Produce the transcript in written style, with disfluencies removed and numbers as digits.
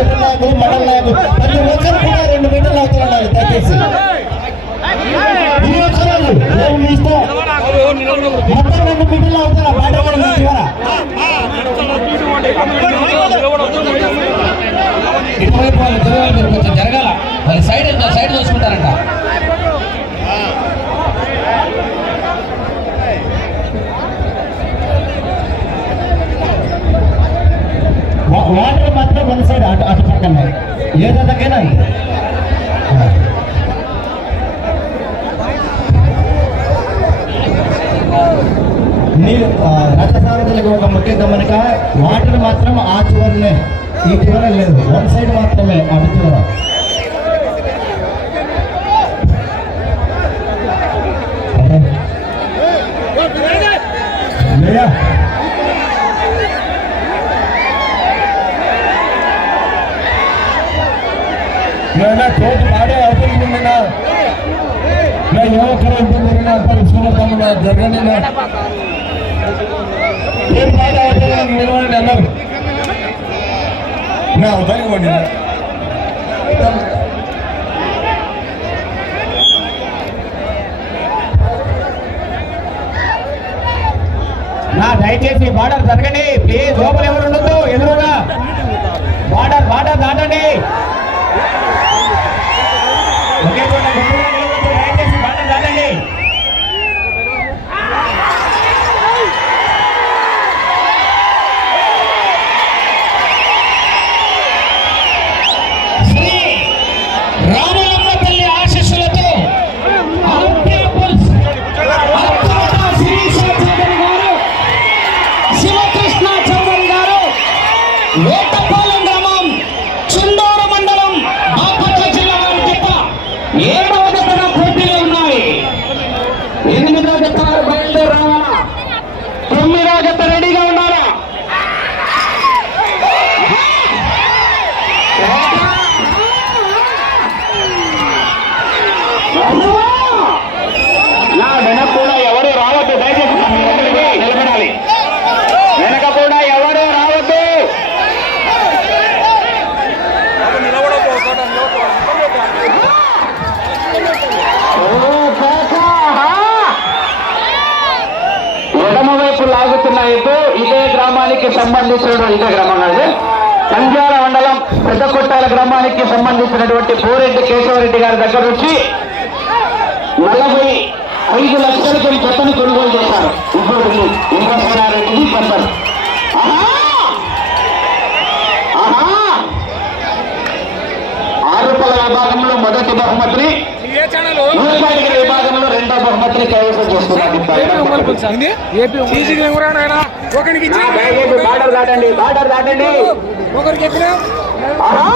Booth నాయకులు మండల నాయకులు ప్రతి ఒక్కరు కూడా 2 మీటర్లు అవతల ఉండాలి దయచేసి. మీ ఇష్టం మొత్తం 2 మీటర్లు అవుతారా బయట ఇటువైపు వాళ్ళు కొంచెం జరగాల, వాళ్ళు సైడ్ చూసుకుంటారంట. వాటర్ మాత్రం 1 సైడ్ అటు పక్కన ఏదో దగ్గర నీళ్ళు రథసారథులకు ఒక ముఖ్య గమనిక, వాటర్ మాత్రం ఆ చివరనే ఈ చివర లేదు, 1 సైడ్ మాత్రమే అటు చివర. కోర్టు ఆడే అవసరం ఉందన్నా ఏ ఒక్కరు ఉంటుందన్నా పరిశ్రమ జరగండి ఏం బాధ అవుతుంది నిలవండి అన్నారు నా ఉదయం దయచేసి బార్డర్ జరగండి ప్లీజ్, లోపల ఎవరు ఉండొద్దు, ఎదురుగా బార్డర్ దాటండి. ఒకే చోట దయచేసి బార్డర్ దాటండి. వేటపాలెం గ్రామం, చుండూరు మండలం, బాపట్ల జిల్లా వారి జత 7వ జతన పోటీలో ఉన్నాయి. 8వ జత బయలుదేరావా, 9వ జత రెడీగా ఉన్నారా? నా వెనక కూడా ఎవరు రావద్దు, దయచేసి నిలబడాలి. వెనక కూడా ఎవరు రావద్దు. ఎడమవైపు లాగుతున్న ఇదే గ్రామానికి సంబంధించిన నంద్యాల మండలం పెద్దకొట్టాల గ్రామానికి సంబంధించినటువంటి పోరెడ్డి కేశవరెడ్డి గారి దగ్గర నుంచి 45 లక్షలకి జతను కొనుగోలు చేశారు. ఇప్పుడు ఇంద్రసేనారెడ్డిని పంపారు. ఆరుపల విభాగంలో మొదటి బహుమతిని, ఊరికాడికి విభాగంలో 2వ బహుమతిని కైవసం చేస్తున్నారు. బార్డర్ దాటండి.